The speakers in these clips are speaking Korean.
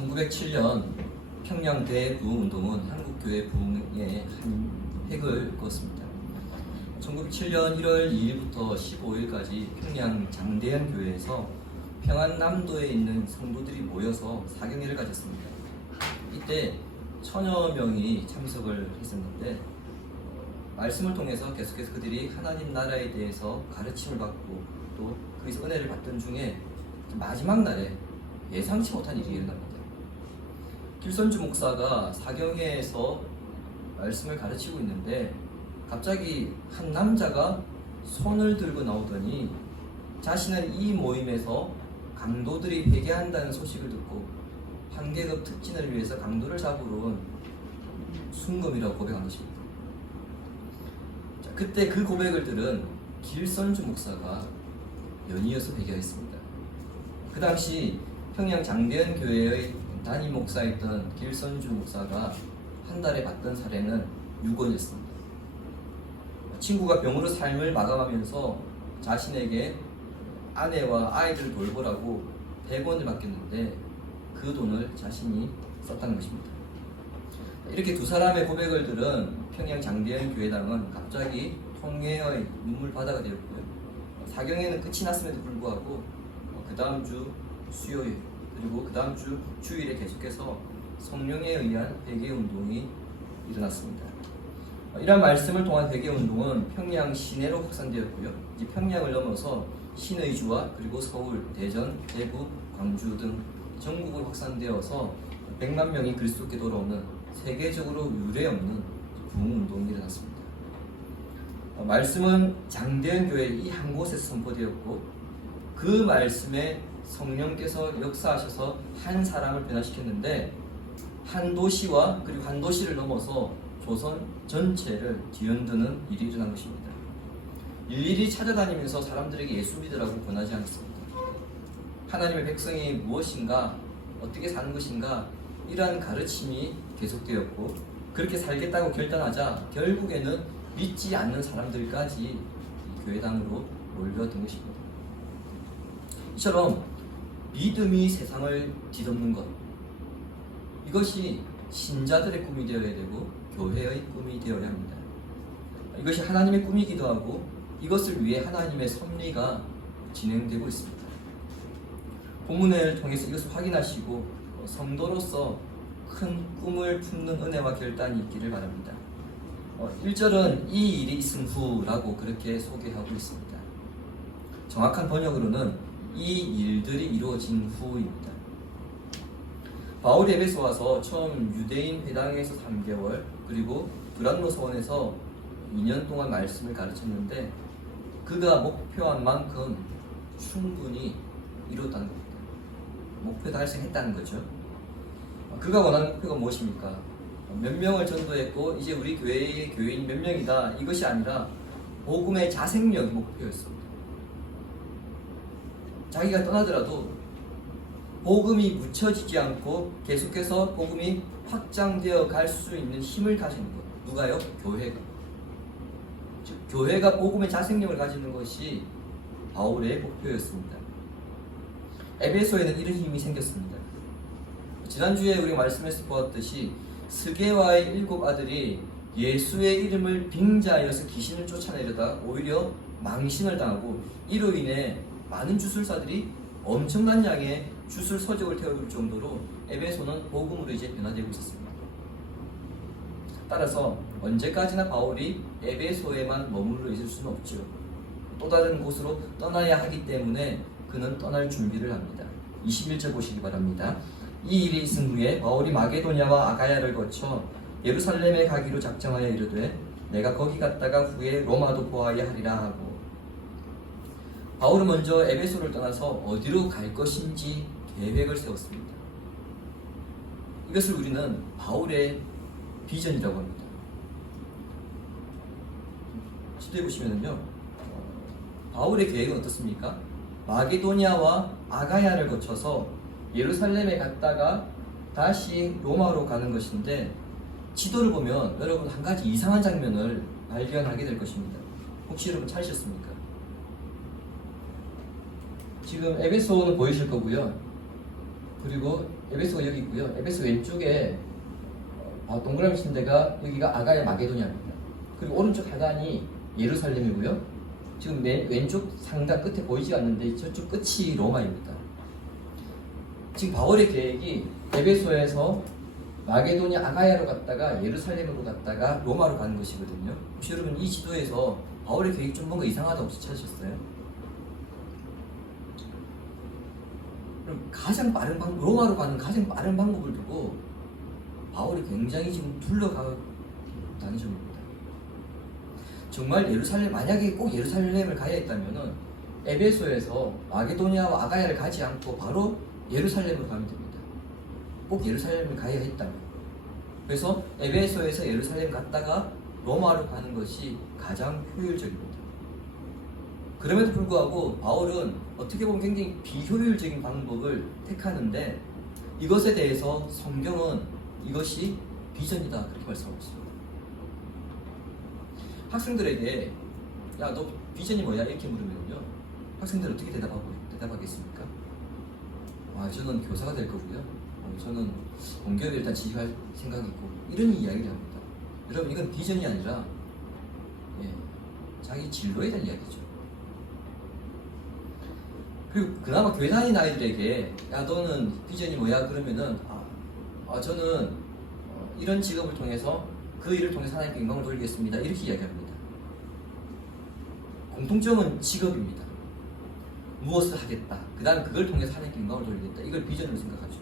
1907년 평양 대부흥운동은 한국교회 부흥의 한 획을 그었습니다. 1907년 1월 2일부터 15일까지 평양 장대현 교회에서 평안남도에 있는 성도들이 모여서 사경회를 가졌습니다. 이때 1000여 명이 참석을 했었는데 말씀을 통해서 계속해서 그들이 하나님 나라에 대해서 가르침을 받고 또 거기서 은혜를 받던 중에 마지막 날에 예상치 못한 일이 일어납니다. 길선주 목사가 사경회에서 말씀을 가르치고 있는데 갑자기 한 남자가 손을 들고 나오더니 자신은 이 모임에서 강도들이 회개한다는 소식을 듣고 판계급 특진을 위해서 강도를 잡으러 온 순금이라고 고백한 것입니다. 자, 그때 그 고백을 들은 길선주 목사가 연이어서 회개했습니다. 그 당시 평양 장대현 교회의 담임 목사였던 길선주 목사가 한 달에 받던 사례는 6원이었습니다. 친구가 병으로 삶을 마감하면서 자신에게 아내와 아이들을 돌보라고 100원을 맡겼는데 그 돈을 자신이 썼다는 것입니다. 이렇게 두 사람의 고백을 들은 평양 장대현 교회당은 갑자기 통회의 눈물바다가 되었고요. 사경회는 끝이 났음에도 불구하고 그 다음 주 수요일 그리고 그 다음 주 주일에 계속해서 성령에 의한 회개운동이 일어났습니다. 이러한 말씀을 통한 회개운동은 평양 시내로 확산되었고요. 이 평양을 넘어서 신의주와 그리고 서울, 대전, 대구, 광주 등 전국으로 확산되어서 100만 명이 그리스도께 돌아오는 세계적으로 유례없는 부흥운동이 일어났습니다. 말씀은 장대현 교회 이 한 곳에서 선포되었고 그 말씀에 성령께서 역사하셔서 한 사람을 변화시켰는데 한 도시와 그리고 한 도시를 넘어서 조선 전체를 뒤흔드는 일이 일어난 것입니다. 일일이 찾아다니면서 사람들에게 예수 믿으라고 권하지 않습니다. 하나님의 백성이 무엇인가, 어떻게 사는 것인가 이러한 가르침이 계속되었고 그렇게 살겠다고 결단하자 결국에는 믿지 않는 사람들까지 교회당으로 몰려든 것입니다. 이처럼 믿음이 세상을 뒤덮는 것, 이것이 신자들의 꿈이 되어야 되고 교회의 꿈이 되어야 합니다. 이것이 하나님의 꿈이기도 하고 이것을 위해 하나님의 섭리가 진행되고 있습니다. 본문을 통해서 이것을 확인하시고 성도로서 큰 꿈을 품는 은혜와 결단이 있기를 바랍니다. 1절은 이 일이 있은 후라고 그렇게 소개하고 있습니다. 정확한 번역으로는 이 일들이 이루어진 후입니다. 바울이 에베소 와서 처음 유대인 회당에서 3개월 그리고 브란노 서원에서 2년 동안 말씀을 가르쳤는데 그가 목표한 만큼 충분히 이뤘다는 겁니다. 목표 달성했다는 거죠. 그가 원하는 목표가 무엇입니까? 몇 명을 전도했고 이제 우리 교회의 교인 몇 명이다 이것이 아니라 복음의 자생력이 목표였습니다. 자기가 떠나더라도 복음이 묻혀지지 않고 계속해서 복음이 확장되어 갈 수 있는 힘을 가지는 것. 누가요? 교회가. 즉 교회가 복음의 자생력을 가지는 것이 바울의 목표였습니다. 에베소에는 이런 힘이 생겼습니다. 지난주에 우리가 말씀에서 보았듯이 스게와의 7 아들이 예수의 이름을 빙자하여서 귀신을 쫓아내려다 오히려 망신을 당하고 이로 인해 많은 주술사들이 엄청난 양의 주술 서적을 태워줄 정도로 에베소는 복음으로 이제 변화되고 있었습니다. 따라서 언제까지나 바울이 에베소에만 머물러 있을 수는 없죠. 또 다른 곳으로 떠나야 하기 때문에 그는 떠날 준비를 합니다. 21절 보시기 바랍니다. 이 일이 있은 후에 바울이 마게도냐와 아가야를 거쳐 예루살렘에 가기로 작정하여 이르되 내가 거기 갔다가 후에 로마도 보아야 하리라 하고 바울은 먼저 에베소를 떠나서 어디로 갈 것인지 계획을 세웠습니다. 이것을 우리는 바울의 비전이라고 합니다. 지도해 보시면요, 바울의 계획은 어떻습니까? 마게도냐와 아가야를 거쳐서 예루살렘에 갔다가 다시 로마로 가는 것인데 지도를 보면 여러분 한 가지 이상한 장면을 발견하게 될 것입니다. 혹시 여러분 찾으셨습니까? 지금 에베소는 보이실 거고요. 그리고 에베소가 여기 있고요. 에베소 왼쪽에 동그라미 친 데가 여기가 아가야 마게도냐입니다. 그리고 오른쪽 하단이 예루살렘이고요. 지금 왼쪽 상단 끝에 보이지 않는데 저쪽 끝이 로마입니다. 지금 바울의 계획이 에베소에서 마게도냐 아가야로 갔다가 예루살렘으로 갔다가 로마로 가는 것이거든요. 혹시 여러분 이 지도에서 바울의 계획이 좀 뭔가 이상하다 혹시 찾으셨어요? 그럼 가장 빠른 방법, 로마로 가는 가장 빠른 방법을 두고 바울이 굉장히 지금 둘러가고 다니십니다. 정말 예루살렘, 만약에 꼭 예루살렘을 가야 했다면은 에베소에서 마게도냐와 아가야를 가지 않고 바로 예루살렘으로 가면 됩니다. 꼭 예루살렘을 가야 했다면. 그래서 에베소에서 예루살렘 갔다가 로마로 가는 것이 가장 효율적입니다. 그럼에도 불구하고 바울은 어떻게 보면 굉장히 비효율적인 방법을 택하는데 이것에 대해서 성경은 이것이 비전이다 그렇게 말씀하고 있습니다. 학생들에게 야 너 비전이 뭐야? 이렇게 물으면요 학생들 어떻게 대답하겠습니까? 저는 교사가 될 거고요. 저는 공교회를 일단 지휘할 생각이 있고 이런 이야기를 합니다. 여러분 이건 비전이 아니라 자기 진로에 대한 이야기죠. 그리고 그나마 교회 다니는 아이들에게 야 너는 비전이 뭐야? 그러면은 저는 이런 직업을 통해서 그 일을 통해서 하나님께 영광을 돌리겠습니다. 이렇게 이야기합니다. 공통점은 직업입니다. 무엇을 하겠다. 그 다음 그걸 통해서 하나님께 영광을 돌리겠다. 이걸 비전으로 생각하죠.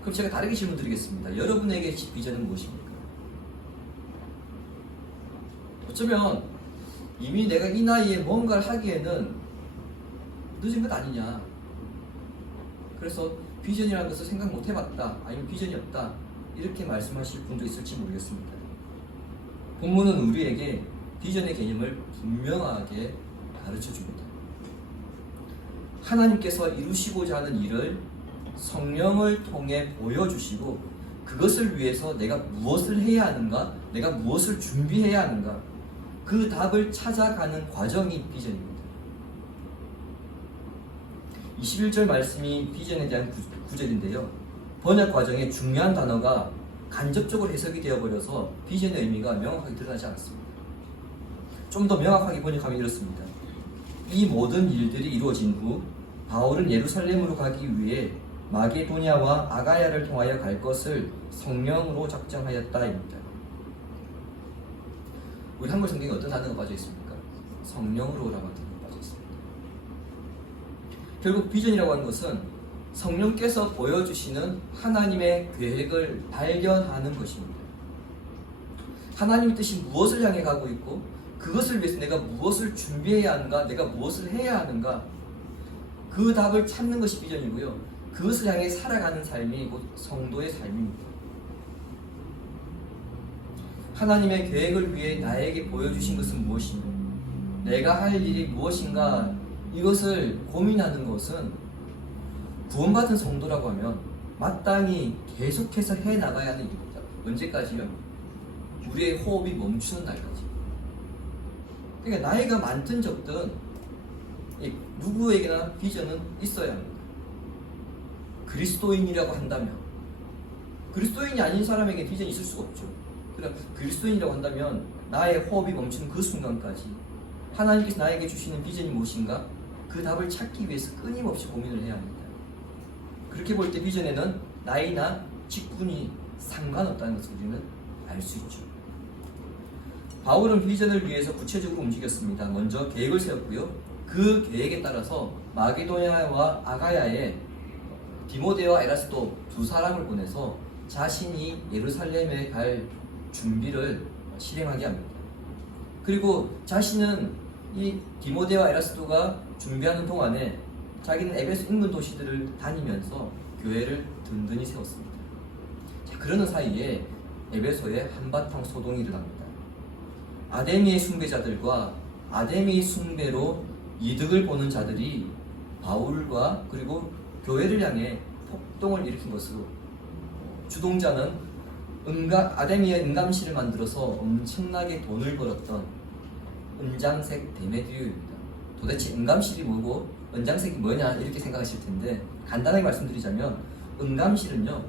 그럼 제가 다르게 질문 드리겠습니다. 여러분에게 비전은 무엇입니까? 어쩌면 이미 내가 이 나이에 뭔가를 하기에는 늦은 것 아니냐. 그래서 비전이라는 것을 생각 못 해봤다. 아니면 비전이 없다. 이렇게 말씀하실 분도 있을지 모르겠습니다. 본문은 우리에게 비전의 개념을 분명하게 가르쳐 줍니다. 하나님께서 이루시고자 하는 일을 성령을 통해 보여주시고 그것을 위해서 내가 무엇을 해야 하는가, 내가 무엇을 준비해야 하는가, 그 답을 찾아가는 과정이 비전입니다. 21절 말씀이 비전에 대한 구절인데요. 번역 과정에 중요한 단어가 간접적으로 해석이 되어버려서 비전의 의미가 명확하게 드러나지 않았습니다. 좀 더 명확하게 번역하면 이렇습니다. 이 모든 일들이 이루어진 후 바울은 예루살렘으로 가기 위해 마게도냐와 아가야를 통하여 갈 것을 성령으로 작정하였다입니다. 우리 한글 성경에 어떤 단어가 빠져 있습니까? 성령으로라고 하는 단어가 빠져 있습니다. 결국 비전이라고 하는 것은 성령께서 보여주시는 하나님의 계획을 발견하는 것입니다. 하나님의 뜻이 무엇을 향해 가고 있고 그것을 위해서 내가 무엇을 준비해야 하는가, 내가 무엇을 해야 하는가, 그 답을 찾는 것이 비전이고요. 그것을 향해 살아가는 삶이 곧 성도의 삶입니다. 하나님의 계획을 위해 나에게 보여주신 것은 무엇인가, 내가 할 일이 무엇인가, 이것을 고민하는 것은 구원받은 성도라고 하면 마땅히 계속해서 해나가야 하는 일입니다. 언제까지요? 우리의 호흡이 멈추는 날까지. 그러니까 나이가 많든 적든 누구에게나 비전은 있어야 합니다. 그리스도인이라고 한다면, 그리스도인이 아닌 사람에게 비전이 있을 수가 없죠. 그러니까 그리스도인이라고 한다면 나의 호흡이 멈추는 그 순간까지 하나님께서 나에게 주시는 비전이 무엇인가, 그 답을 찾기 위해서 끊임없이 고민을 해야 합니다. 그렇게 볼 때 비전에는 나이나 직분이 상관없다는 것을 우리는 알 수 있죠. 바울은 비전을 위해서 구체적으로 움직였습니다. 먼저 계획을 세웠고요. 그 계획에 따라서 마게도냐와 아가야에 디모데와 에라스도 두 사람을 보내서 자신이 예루살렘에 갈 준비를 실행하게 합니다. 그리고 자신은 이 디모데와 에라스도가 준비하는 동안에 자기는 에베소 인근 도시들을 다니면서 교회를 든든히 세웠습니다. 자, 그러는 사이에 에베소에 한바탕 소동이 일어납니다. 아데미의 숭배자들과 아데미 숭배로 이득을 보는 자들이 바울과 그리고 교회를 향해 폭동을 일으킨 것으로, 주동자는 아데미의 은감실을 만들어서 엄청나게 돈을 벌었던 은장색 데메드리오입니다. 도대체 은감실이 뭐고 은장색이 뭐냐 이렇게 생각하실 텐데 간단하게 말씀드리자면 은감실은요,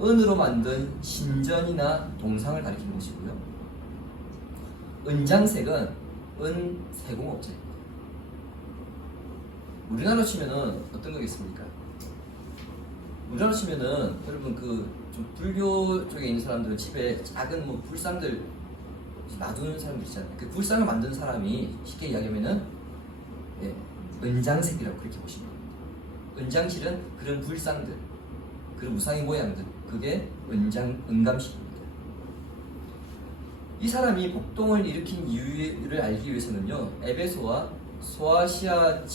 은으로 만든 신전이나 동상을 가리키는 것이고요. 은장색은 은세공업자입니다. 우리나라로 치면은 어떤 거겠습니까? 우리나라로 치면은 여러분 좀 불교 쪽에 있는 사람들은 집에 작은 불상들 놔두는 사람들 있잖아요. 그 불상을 만드는 사람이 쉽게 이야기하면은 은장색이라고 그렇게 보시면 됩니다. 은장실은 그런 불상들, 그런 우상의 모양들, 그게 은감실입니다. 이 사람이 폭동을 일으킨 이유를 알기 위해서는요, 에베소와 소아시아에서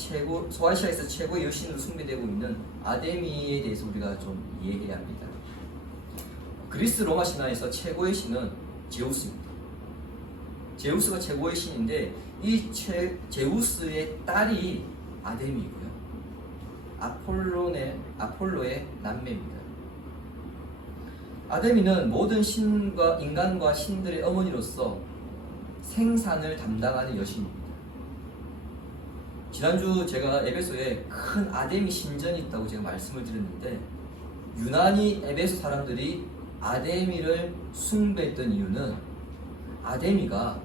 최고의 여신으로 숭배되고 있는 아데미에 대해서 우리가 좀 이해해야 합니다. 그리스 로마 신화에서 최고의 신은 제우스입니다. 제우스가 최고의 신인데 이 제우스의 딸이 아데미이고요. 아폴로의 남매입니다. 아데미는 모든 인간과 신들의 어머니로서 생산을 담당하는 여신입니다. 지난주 제가 에베소에 큰 아데미 신전이 있다고 제가 말씀을 드렸는데, 유난히 에베소 사람들이 아데미를 숭배했던 이유는 아데미가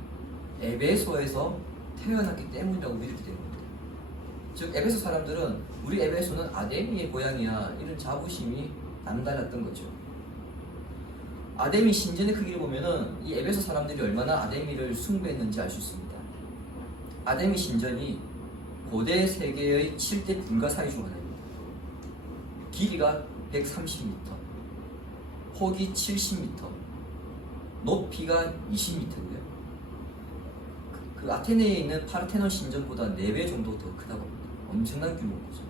에베소에서 태어났기 때문이라고 믿기 때문입니다. 즉 에베소 사람들은 우리 에베소는 아데미의 고향이야, 이런 자부심이 남달랐던 거죠. 아데미 신전의 크기를 보면은 이 에베소 사람들이 얼마나 아데미를 숭배했는지 알 수 있습니다. 아데미 신전이 고대 세계의 7대 불가사의 중 하나입니다. 길이가 130m, 폭이 70m, 높이가 20m고요. 그 아테네에 있는 파르테논 신전보다 4배 정도 더 크다고 합니다. 엄청난 규모인 거죠.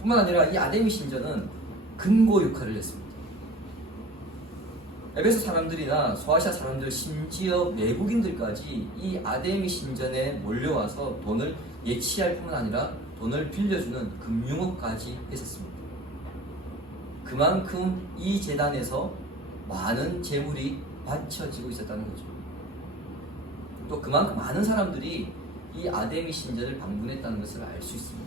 뿐만 아니라 이 아데미 신전은 금고 역할을 했습니다. 에베소 사람들이나 소아시아 사람들, 심지어 외국인들까지 이 아데미 신전에 몰려와서 돈을 예치할 뿐만 아니라 돈을 빌려주는 금융업까지 했었습니다. 그만큼 이 재단에서 많은 재물이 바쳐지고 있었다는 거죠. 또 그만큼 많은 사람들이 이 아데미 신전을 방문했다는 것을 알 수 있습니다.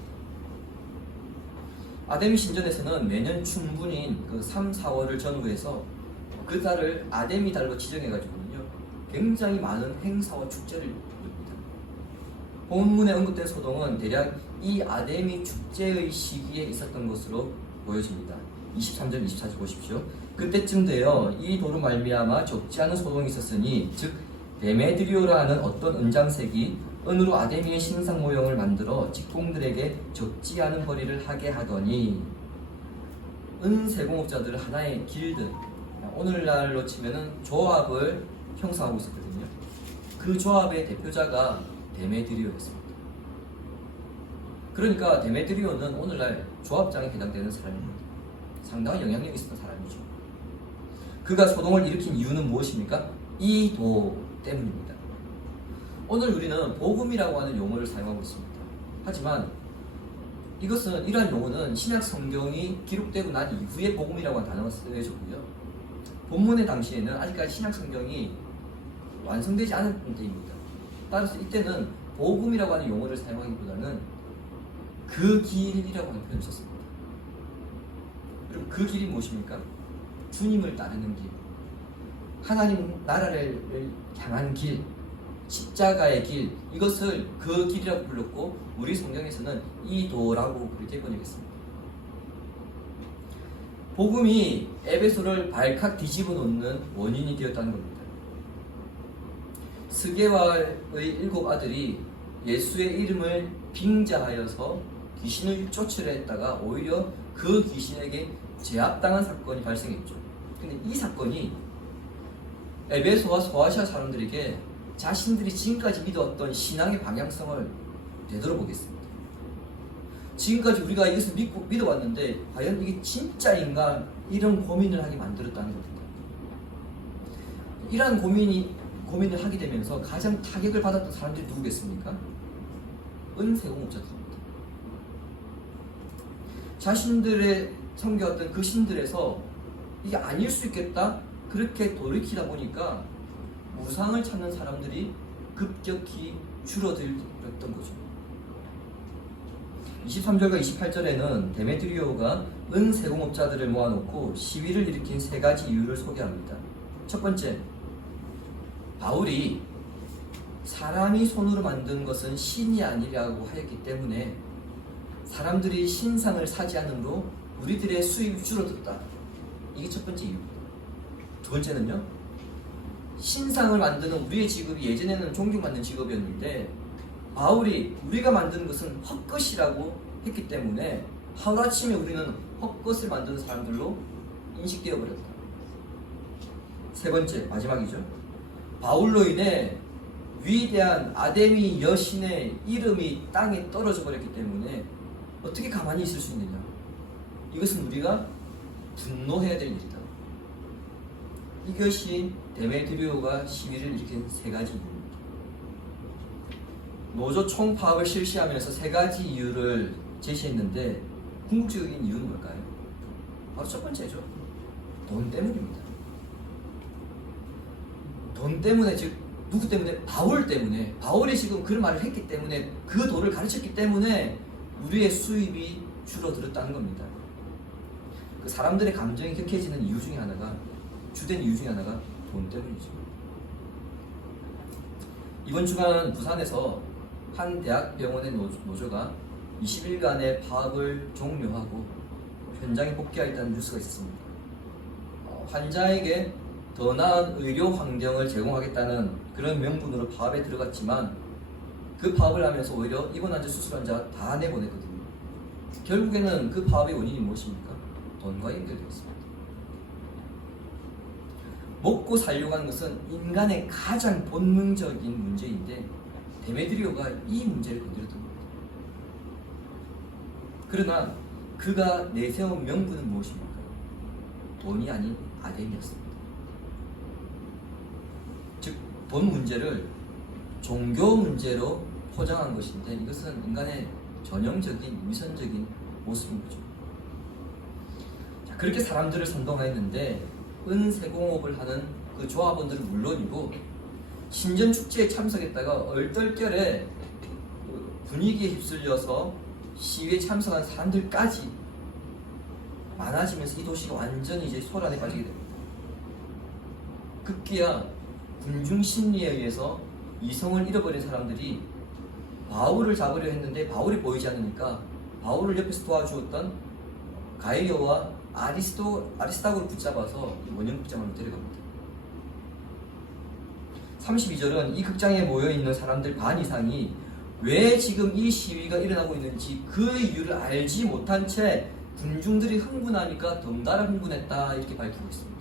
아데미 신전에서는 매년 춘분인 3, 4월을 전후해서 그 달을 아데미 달로 지정해가지고는요, 굉장히 많은 행사와 축제를 이룹니다. 본문에 언급된 소동은 대략 이 아데미 축제의 시기에 있었던 것으로 보여집니다. 23절, 24절 보십시오. 그때쯤 되어 이 도로 말미암아 적지 않은 소동이 있었으니, 즉 데메드리오라 하는 어떤 은장색이 은으로 아데미의 신상 모형을 만들어 직공들에게 적지 않은 벌이를 하게 하더니, 은세공업자들 하나의 길드, 오늘날로 치면은 조합을 형성하고 있었거든요. 그 조합의 대표자가 데메드리오였습니다. 그러니까 데메드리오는 오늘날 조합장에 해당되는 사람입니다. 상당한 영향력이 있었던 사람이죠. 그가 소동을 일으킨 이유는 무엇입니까? 이 도 때문입니다. 오늘 우리는 복음이라고 하는 용어를 사용하고 있습니다. 하지만 이러한 용어는 신약 성경이 기록되고 난 이후에 복음이라고 하는 단어가 쓰여졌고요. 본문의 당시에는 아직까지 신약 성경이 완성되지 않은 때입니다. 따라서 이때는 복음이라고 하는 용어를 사용하기보다는 그 길이라고 하는 표현을 썼습니다. 그럼 그 길이 무엇입니까? 주님을 따르는 길, 하나님 나라를 향한 길, 십자가의 길, 이것을 그 길이라고 불렀고, 우리 성경에서는 이 도라고 그렇게 번역했습니다. 복음이 에베소를 발칵 뒤집어 놓는 원인이 되었다는 겁니다. 스게와의 7 아들이 예수의 이름을 빙자하여서 귀신을 쫓으려 했다가 오히려 그 귀신에게 제압당한 사건이 발생했죠. 근데 이 사건이 에베소와 소아시아 사람들에게 자신들이 지금까지 믿어왔던 신앙의 방향성을 되돌아보겠습니다. 지금까지 우리가 이것을 믿어왔는데 과연 이게 진짜인가, 이런 고민을 하게 만들었다는 겁니다. 이러한 고민을 하게 되면서 가장 타격을 받았던 사람들이 누구겠습니까? 은세공업자들입니다. 자신들의 섬겨왔던 그 신들에서 이게 아닐 수 있겠다, 그렇게 돌이키다 보니까 우상을 찾는 사람들이 급격히 줄어들었던 거죠. 23절과 28절에는 데메트리오가 은세공업자들을 모아놓고 시위를 일으킨 세 가지 이유를 소개합니다. 첫 번째, 바울이 사람이 손으로 만든 것은 신이 아니라고 하였기 때문에 사람들이 신상을 사지 않으므로 우리들의 수입이 줄어들었다. 이게 첫 번째 이유입니다. 두 번째는요, 신상을 만드는 우리의 직업이 예전에는 존경받는 직업이었는데 바울이 우리가 만드는 것은 헛것이라고 했기 때문에 하루아침에 우리는 헛것을 만드는 사람들로 인식되어 버렸다. 세 번째, 마지막이죠. 바울로 인해 위대한 아데미 여신의 이름이 땅에 떨어져 버렸기 때문에 어떻게 가만히 있을 수 있느냐. 이것은 우리가 분노해야 될 일이다. 이것이 데메트리오가 시위를 일으킨 세 가지 이유입니다. 노조 총파업을 실시하면서 세 가지 이유를 제시했는데 궁극적인 이유는 뭘까요? 바로 첫 번째죠. 돈 때문입니다. 돈 때문에, 즉 누구 때문에? 바울 때문에. 바울이 지금 그런 말을 했기 때문에, 그 도를 가르쳤기 때문에 우리의 수입이 줄어들었다는 겁니다. 그 사람들의 감정이 격해지는 이유 중에 하나가, 주된 이유 중에 하나가 돈 때문이죠. 이번 주간 부산에서 한 대학병원의 노조가 20일간의 파업을 종료하고 현장에 복귀하겠다는 뉴스가 있었습니다. 환자에게 더 나은 의료 환경을 제공하겠다는 그런 명분으로 파업에 들어갔지만 그 파업을 하면서 오히려 입원 환자, 수술 환자 다 내보냈거든요. 결국에는 그 파업의 원인이 무엇입니까? 돈과 연결되었습니다. 먹고 살려고 하는 것은 인간의 가장 본능적인 문제인데 데메드리오가 이 문제를 건드렸던 겁니다. 그러나 그가 내세운 명분은 무엇입니까? 돈이 아닌 아덴이었습니다. 즉, 돈 문제를 종교 문제로 포장한 것인데 이것은 인간의 전형적인 위선적인 모습인 거죠. 자, 그렇게 사람들을 선동했는데 은세공업을 하는 그 조합원들은 물론이고 신전축제에 참석했다가 얼떨결에 분위기에 휩쓸려서 시위에 참석한 사람들까지 많아지면서 이 도시가 완전히 이제 소란에 빠지게 됩니다. 급기야 군중 심리에 의해서 이성을 잃어버린 사람들이 바울을 잡으려 했는데 바울이 보이지 않으니까 바울을 옆에서 도와주었던 가이오와 아리스타고를 붙잡아서 원형극장으로 데려갑니다. 32절은 이 극장에 모여있는 사람들 반 이상이 왜 지금 이 시위가 일어나고 있는지 그 이유를 알지 못한 채 군중들이 흥분하니까 덩달아 흥분했다 이렇게 밝히고 있습니다.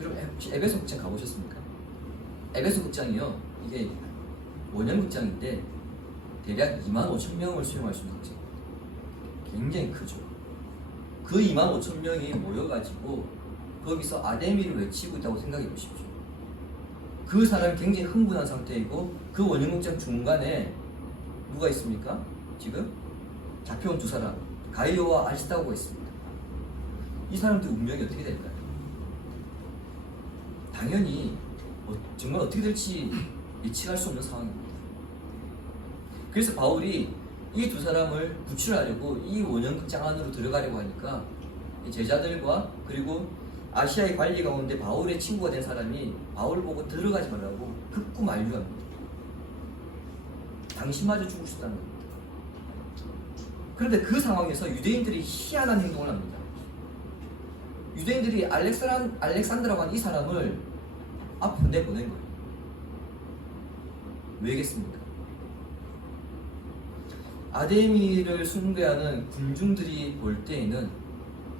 여러분 혹시 에베소 극장 가보셨습니까? 에베소 극장이요, 이게 원형극장인데 대략 25,000명을 수용할 수 있는 극장입니다. 굉장히 크죠. 그 25,000명이 모여가지고 거기서 아데미를 외치고 있다고 생각해 보십시오. 그 사람이 굉장히 흥분한 상태이고 그 원형극장 중간에 누가 있습니까? 지금 잡혀온 두 사람, 가이오와 아리스타고가 있습니다. 이 사람들 운명이 어떻게 될까요? 당연히 정말 어떻게 될지 예측할 수 없는 상황입니다. 그래서 바울이 이 두 사람을 구출하려고 이 원형극장 안으로 들어가려고 하니까 제자들과 그리고 아시아의 관리 가운데 바울의 친구가 된 사람이 바울을 보고 들어가지 말라고 극구 만류합니다. 당신마저 죽고 싶다는 겁니다. 그런데 그 상황에서 유대인들이 희한한 행동을 합니다. 유대인들이 알렉산드라고 하는 이 사람을 앞으로 내보낸 거예요. 왜겠습니까? 아데미를 숭배하는 군중들이 볼 때에는,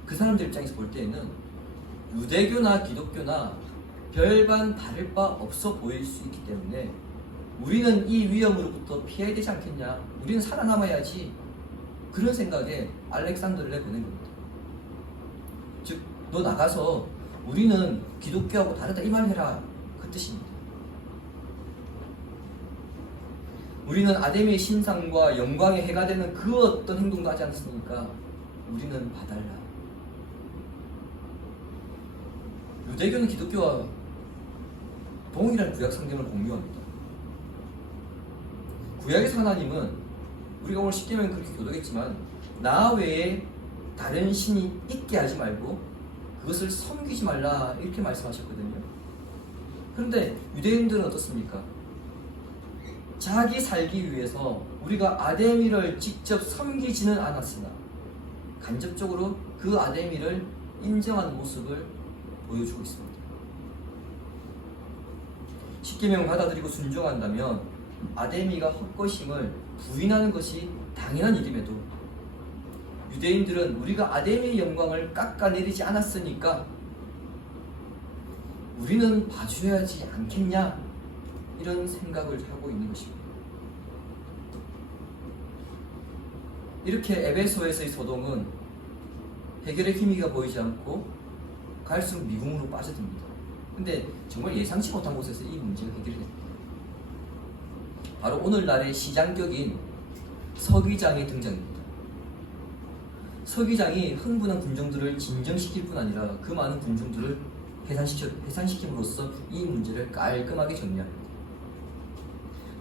그 사람들 입장에서 볼 때에는 유대교나 기독교나 별반 다를 바 없어 보일 수 있기 때문에 우리는 이 위험으로부터 피해야 되지 않겠냐, 우리는 살아남아야지, 그런 생각에 알렉산더를 내보낸 겁니다. 즉, 너 나가서 우리는 기독교하고 다르다 이 말 해라, 그 뜻입니다. 우리는 아데미의 신상과 영광에 해가 되는 그 어떤 행동도 하지 않습니까? 우리는 봐달라. 유대교는 기독교와 동일한 구약 성경을 공유합니다. 구약의 하나님은 우리가 오늘 십계명이 그렇게 교독했지만 나 외에 다른 신이 있게 하지 말고 그것을 섬기지 말라 이렇게 말씀하셨거든요. 그런데 유대인들은 어떻습니까? 자기 살기 위해서 우리가 아데미를 직접 섬기지는 않았으나 간접적으로 그 아데미를 인정하는 모습을 보여주고 있습니다. 십계명을 받아들이고 순종한다면 아데미가 헛것임을 부인하는 것이 당연한 일임에도 유대인들은 우리가 아데미의 영광을 깎아내리지 않았으니까 우리는 봐줘야지 않겠냐 이런 생각을 하고 있는 것입니다. 이렇게 에베소에서의 소동은 해결의 기미가 보이지 않고 갈수록 미궁으로 빠져듭니다. 근데 정말 예상치 못한 곳에서 이 문제가 해결이 됩니다. 바로 오늘날의 시장격인 서기장의 등장입니다. 서기장이 흥분한 군중들을 진정시킬 뿐 아니라 그 많은 군중들을 해산시킴으로써 이 문제를 깔끔하게 정리합니다.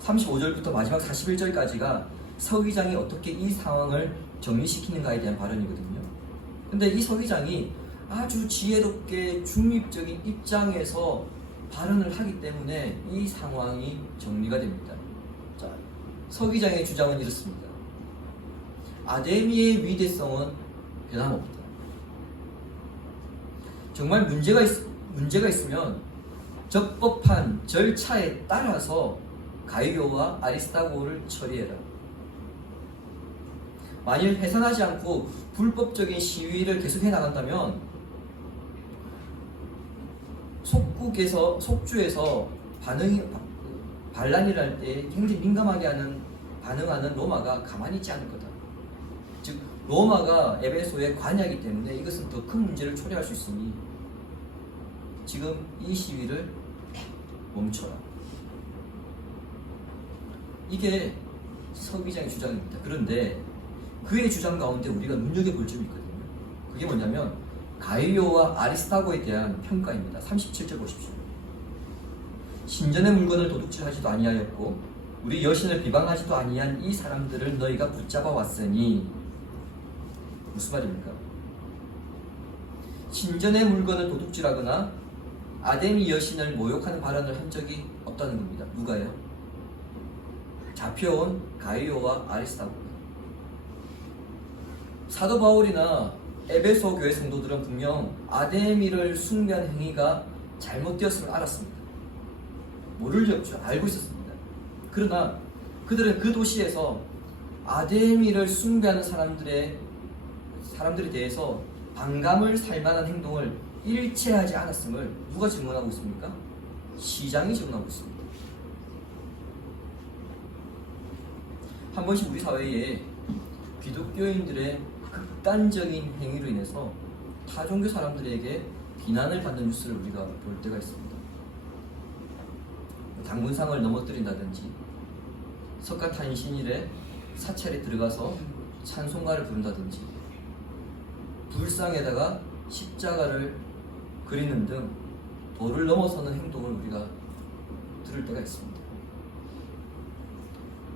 35절부터 마지막 41절까지가 서기장이 어떻게 이 상황을 정리시키는가에 대한 발언이거든요. 근데 이 서기장이 아주 지혜롭게 중립적인 입장에서 발언을 하기 때문에 이 상황이 정리가 됩니다. 자, 서기장의 주장은 이렇습니다. 아데미의 위대성은 변함없다. 정말 문제가 있으면 적법한 절차에 따라서 가이오와 아리스타고를 처리해라. 만일 해산하지 않고 불법적인 시위를 계속해 나간다면 속주에서 반란이 날 때 굉장히 민감하게 반응하는 로마가 가만히 있지 않을 거다. 즉 로마가 에베소의 관이기 때문에 이것은 더 큰 문제를 초래할 수 있으니 지금 이 시위를 멈춰라. 이게 서기장의 주장입니다. 그런데 그의 주장 가운데 우리가 눈여겨볼 점이 있거든요. 그게 뭐냐면 가이오와 아리스타고에 대한 평가입니다. 37절 보십시오. 신전의 물건을 도둑질하지도 아니하였고 우리 여신을 비방하지도 아니한 이 사람들을 너희가 붙잡아 왔으니 무슨 말입니까? 신전의 물건을 도둑질하거나 아데미 여신을 모욕하는 발언을 한 적이 없다는 겁니다. 누가요? 잡혀온 가이오와 아리스타고입니다. 사도 바울이나 에베소 교회 성도들은 분명 아데미를 숭배한 행위가 잘못되었음을 알았습니다. 모를 리 없죠. 알고 있었습니다. 그러나 그들은 그 도시에서 아데미를 숭배하는 사람들에 대해서 반감을 살 만한 행동을 일체하지 않았음을 누가 증언하고 있습니까? 시장이 증언하고 있습니다. 한 번씩 우리 사회에 기독교인들의 극단적인 행위로 인해서 타종교 사람들에게 비난을 받는 뉴스를 우리가 볼 때가 있습니다. 당군상을 넘어뜨린다든지 석가탄신일에 사찰에 들어가서 찬송가를 부른다든지 불상에다가 십자가를 그리는 등 도를 넘어서는 행동을 우리가 들을 때가 있습니다.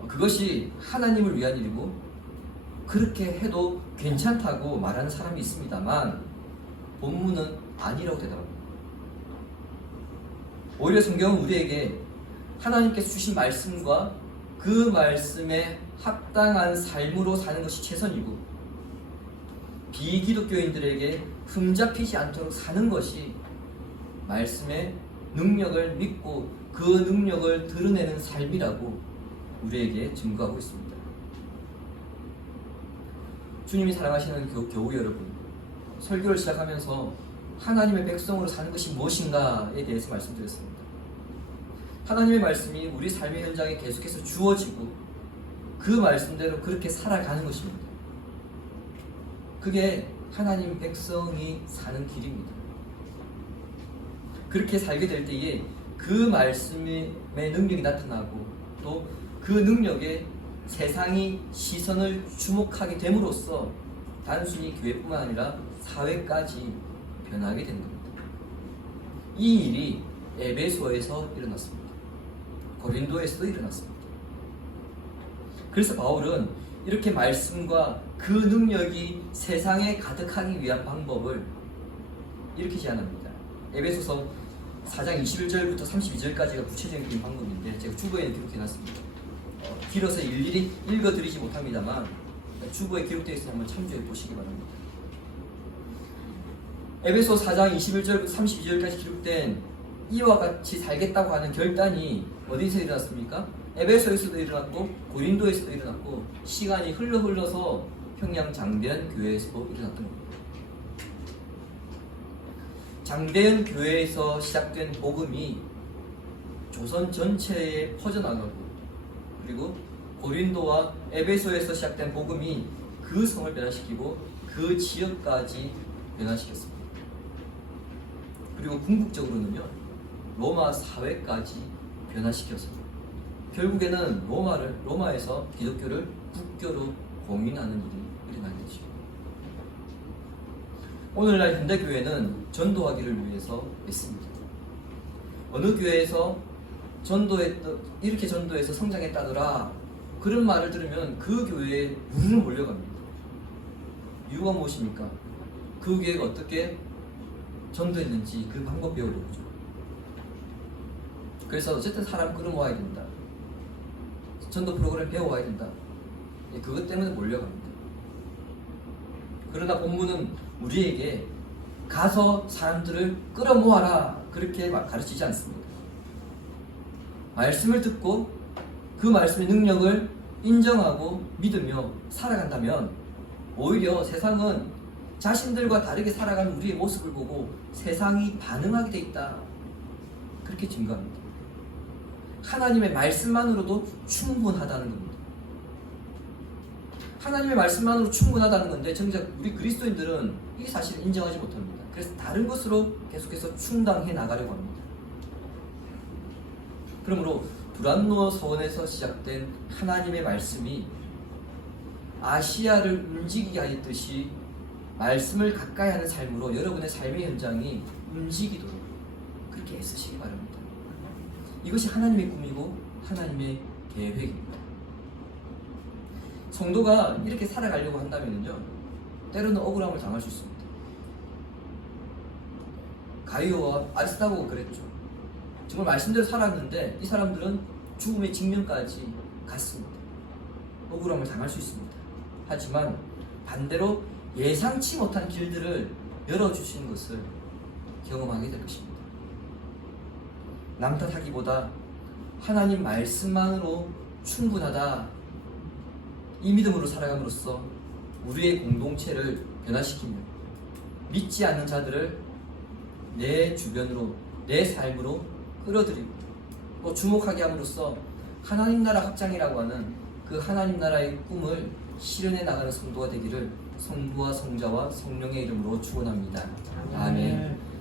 그것이 하나님을 위한 일이고 그렇게 해도 괜찮다고 말하는 사람이 있습니다만 본문은 아니라고 대답합니다. 오히려 성경은 우리에게 하나님께서 주신 말씀과 그 말씀에 합당한 삶으로 사는 것이 최선이고 비기독교인들에게 흠잡히지 않도록 사는 것이 말씀의 능력을 믿고 그 능력을 드러내는 삶이라고 우리에게 증거하고 있습니다. 주님이 사랑하시는 교우 여러분, 설교를 시작하면서 하나님의 백성으로 사는 것이 무엇인가에 대해서 말씀드렸습니다. 하나님의 말씀이 우리 삶의 현장에 계속해서 주어지고 그 말씀대로 그렇게 살아가는 것입니다. 그게 하나님 백성이 사는 길입니다. 그렇게 살게 될 때에 그 말씀의 능력이 나타나고 또 그 능력에 세상이 시선을 주목하게 됨으로써 단순히 교회뿐만 아니라 사회까지 변하게 된 겁니다. 이 일이 에베소에서 일어났습니다. 고린도에서도 일어났습니다. 그래서 바울은 이렇게 말씀과 그 능력이 세상에 가득하기 위한 방법을 이렇게 제안합니다. 에베소서 4장 21절부터 32절까지가 구체적인 방법인데 제가 주보에 기록해놨습니다. 길어서 일일이 읽어드리지 못합니다만 주보에 기록되어 있어서 한번 참조해 보시기 바랍니다. 에베소 4장 21절부터 32절까지 기록된 이와 같이 살겠다고 하는 결단이 어디서 일어났습니까? 에베소에서도 일어났고 고린도에서도 일어났고 시간이 흘러서 평양 장대한 교회에서도 일어났던 겁니다. 장대한 교회에서 시작된 복음이 조선 전체에 퍼져나가고 그리고 고린도와 에베소에서 시작된 복음이 그 성을 변화시키고 그 지역까지 변화시켰습니다. 그리고 궁극적으로는요 로마 사회까지 변화시켰습니다. 결국에는 로마에서 기독교를 국교로 공인하는 일이 일어나겠죠. 오늘날 현대교회는 전도하기를 위해서 있습니다. 어느 교회에서 이렇게 전도해서 성장했다더라 그런 말을 들으면 그 교회에 우르르 몰려갑니다. 이유가 무엇입니까? 그 교회가 어떻게 전도했는지 그 방법 배우려고 그러죠. 그래서 어쨌든 사람 끌어모아야 된다. 전도 프로그램 배워와야 된다. 그것 때문에 몰려갑니다. 그러나 본문은 우리에게 가서 사람들을 끌어모아라 그렇게 가르치지 않습니다. 말씀을 듣고 그 말씀의 능력을 인정하고 믿으며 살아간다면 오히려 세상은 자신들과 다르게 살아가는 우리의 모습을 보고 세상이 반응하게 돼 있다. 그렇게 증거합니다. 하나님의 말씀만으로도 충분하다는 겁니다. 하나님의 말씀만으로 충분하다는 건데 정작 우리 그리스도인들은 이 사실을 인정하지 못합니다. 그래서 다른 것으로 계속해서 충당해 나가려고 합니다. 그러므로 두란노 서원에서 시작된 하나님의 말씀이 아시아를 움직이게 하였듯이 말씀을 가까이 하는 삶으로 여러분의 삶의 현장이 움직이도록 그렇게 애쓰시기 바랍니다. 이것이 하나님의 꿈이고 하나님의 계획입니다. 성도가 이렇게 살아가려고 한다면요 때로는 억울함을 당할 수 있습니다. 가이오와 아리스타고가 그랬죠. 정말 말씀대로 살았는데 이 사람들은 죽음의 직면까지 갔습니다. 억울함을 당할 수 있습니다. 하지만 반대로 예상치 못한 길들을 열어주시는 것을 경험하게 될 것입니다. 남 탓하기보다 하나님 말씀만으로 충분하다 이 믿음으로 살아감으로써 우리의 공동체를 변화시키며 믿지 않는 자들을 내 주변으로 내 삶으로 끌어들이고 또 주목하게 함으로써 하나님 나라 확장이라고 하는 그 하나님 나라의 꿈을 실현해 나가는 성도가 되기를 성부와 성자와 성령의 이름으로 축원합니다. 아멘.